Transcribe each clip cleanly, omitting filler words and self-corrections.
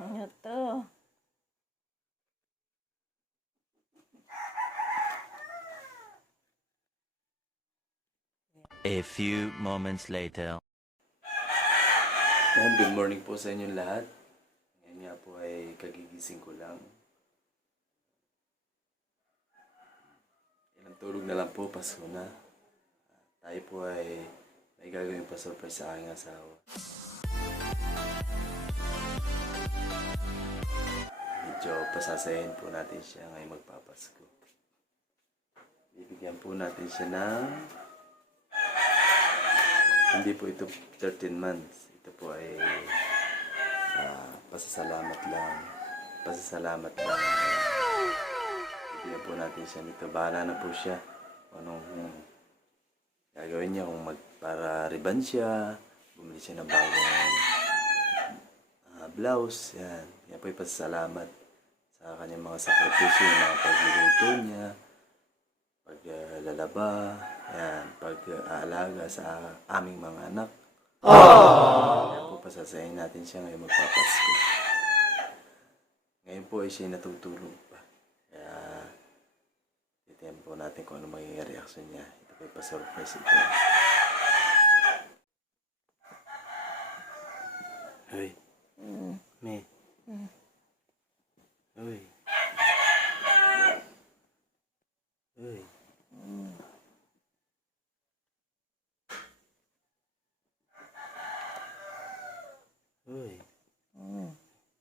Ano to? A few moments later. Good morning po sa inyong lahat. Ngayon nga po ay kagigising ko lang. Ilang tulog na lang po, Pasko na. Tayo po ay may gagawin pa surprise sa aking asawa. Medyo pasasayin po natin siya ngayong magpapasko. Bibigyan po natin siya ng... Hindi po ito 13 months. Ito po ay pasasalamat lang. Pasasalamat lang. Bibigyan po natin siya nito. Bahala na po siya. Anong gagawin niya kung para riban siya. Bumili siya ng bagong blouse. Yan. Yan po ay pasasalamat sa kanyang mga sakripisyo, yung mga pagluluto niya, paglalaba, yan, pag-aalaga sa aming mga anak. Kaya po pasasayin natin siya ngayon magpapasko. Ngayon po ay siya natutulog pa. Kaya titiyan po natin kung ano magiging reaksyon niya. Ito po ay pa-surprise ito. Hoy. Me. Hoy. Hoy. Hoy.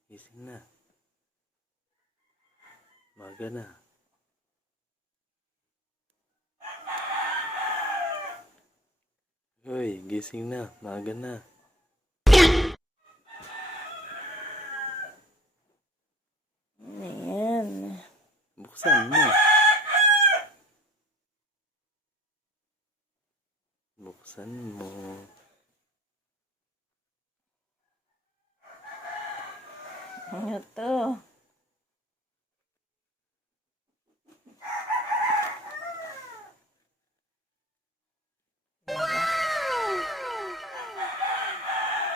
Gising na. Maga na. Hoy, gising na. Maga na. Ayan. Buksan mo. Buksan mo. Ano to?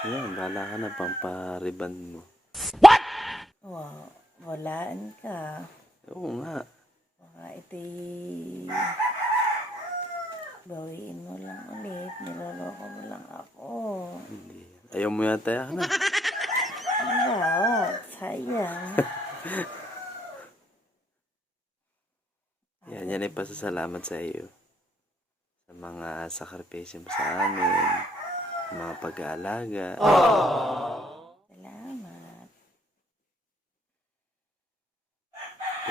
Ayan, bahala ka na pampariban mo. Wow, walaan ka. Oo nga. Baka ito'y bawiin mo lang ulit. Niloloko mo lang ako. Hindi. Ayaw mo yata yan na. Ang bawat, sayang. Yan ay pasasalamat sa iyo. Sa mga sakripisyo mo sa amin. Sa mga pag-aalaga. Salamat.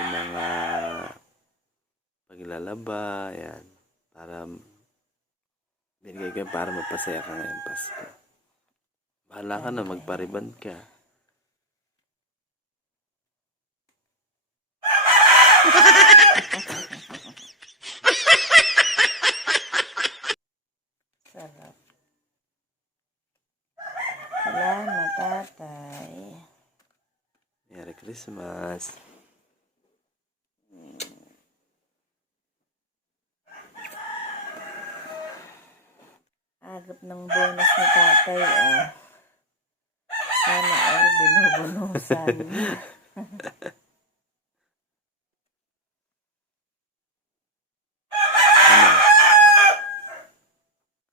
Yung mga paglalaba. Yan. Para binigay ka para mapasaya ka ngayong Pasko. Bahala ka na, magpariban ka. Sarap. Salamat, tatay. Merry Christmas. Agap ng bonus ni tatay, ah. Sana all binubunusan.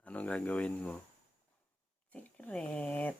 Anong gagawin mo? Secret.